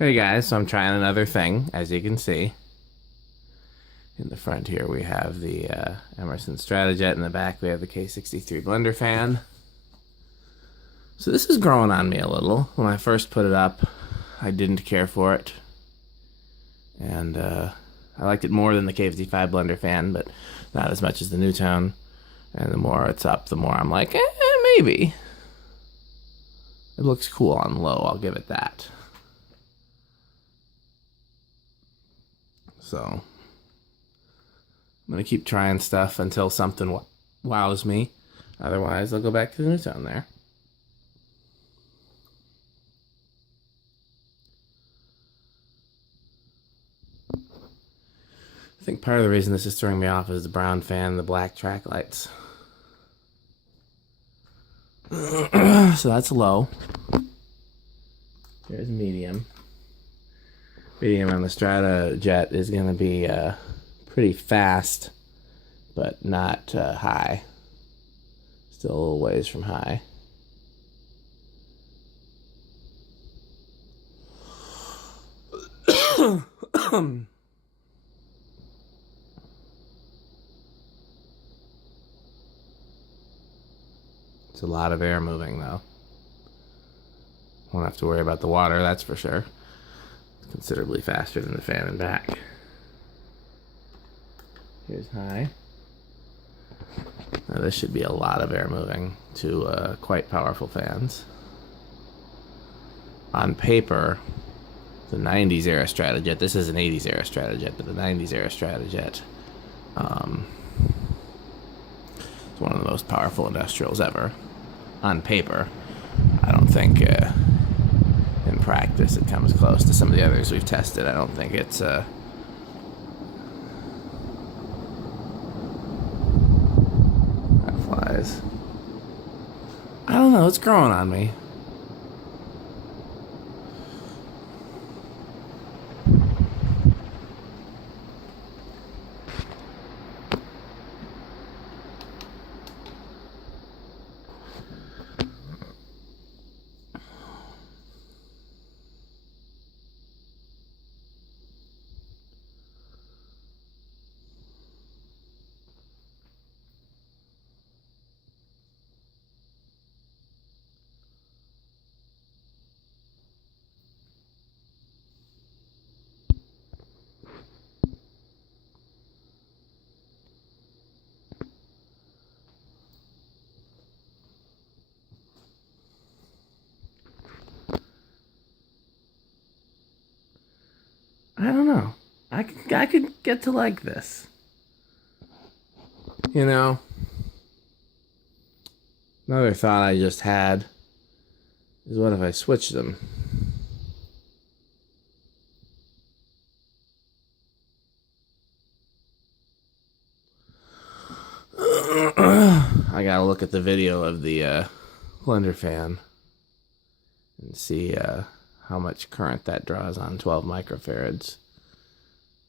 Hey guys, so I'm trying another thing, as you can see. In the front here we have the Emerson Strato-Jet, in the back we have the K63 Blenderfan. So this is growing on me a little. When I first put it up, I didn't care for it. And I liked it more than the K55 Blenderfan, but not as much as the nutone. And the more it's up, the more I'm like, maybe. It looks cool on low, I'll give it that. So I'm going to keep trying stuff until something wows me. Otherwise, I'll go back to the nutone there. I think part of the reason this is throwing me off is the brown fan, the black track lights. So that's low. Here's medium. Medium on the Strato-Jet is going to be pretty fast, but not high. Still a little ways from high. It's a lot of air moving, though. Won't have to worry about the water, that's for sure. It's considerably faster than the fan and back. Here's high. Now this should be a lot of air moving to quite powerful fans. On paper, the 90s era Strato-Jet, this is an 80s era Strato-Jet, but the 90s era Strato-Jet is one of the most powerful industrials ever. On paper, I don't think in practice it comes close to some of the others we've tested. I don't think it's that flies. I don't know, it's growing on me. I don't know. I could get to like this. You know? Another thought I just had is, what if I switch them? I gotta look at the video of the Blenderfan and see how much current that draws on 12 microfarads.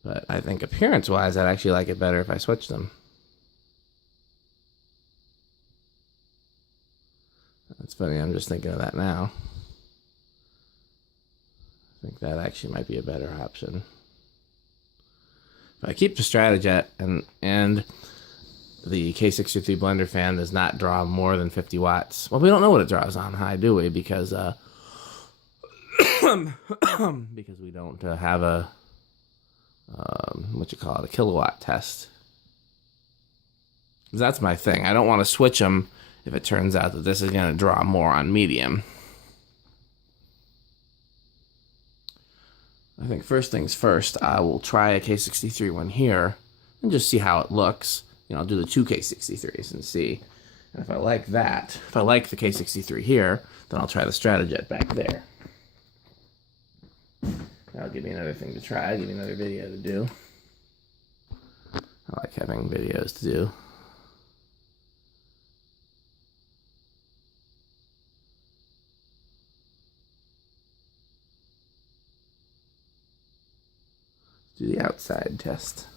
But I think appearance-wise, I'd actually like it better if I switch them. That's funny, I'm just thinking of that now. I think that actually might be a better option. If I keep the Strato-Jet and the K63 Blenderfan does not draw more than 50 watts. Well, we don't know what it draws on high, do we? Because because we don't have a a kilowatt test. That's my thing. I don't want to switch them if it turns out that this is going to draw more on medium. I think first things first, I will try a K63 one here and just see how it looks. You know, I'll do the two K63s and see. And if I like that, if I like the K63 here, then I'll try the Strato-Jet back there. That'll give me another thing to try, give me another video to do. I like having videos to do. Do the outside test.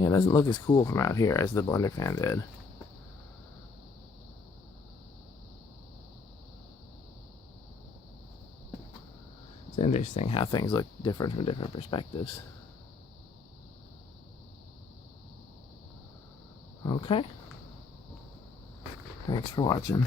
Yeah, it doesn't look as cool from out here as the Blenderfan did. It's interesting how things look different from different perspectives. Okay. Thanks for watching.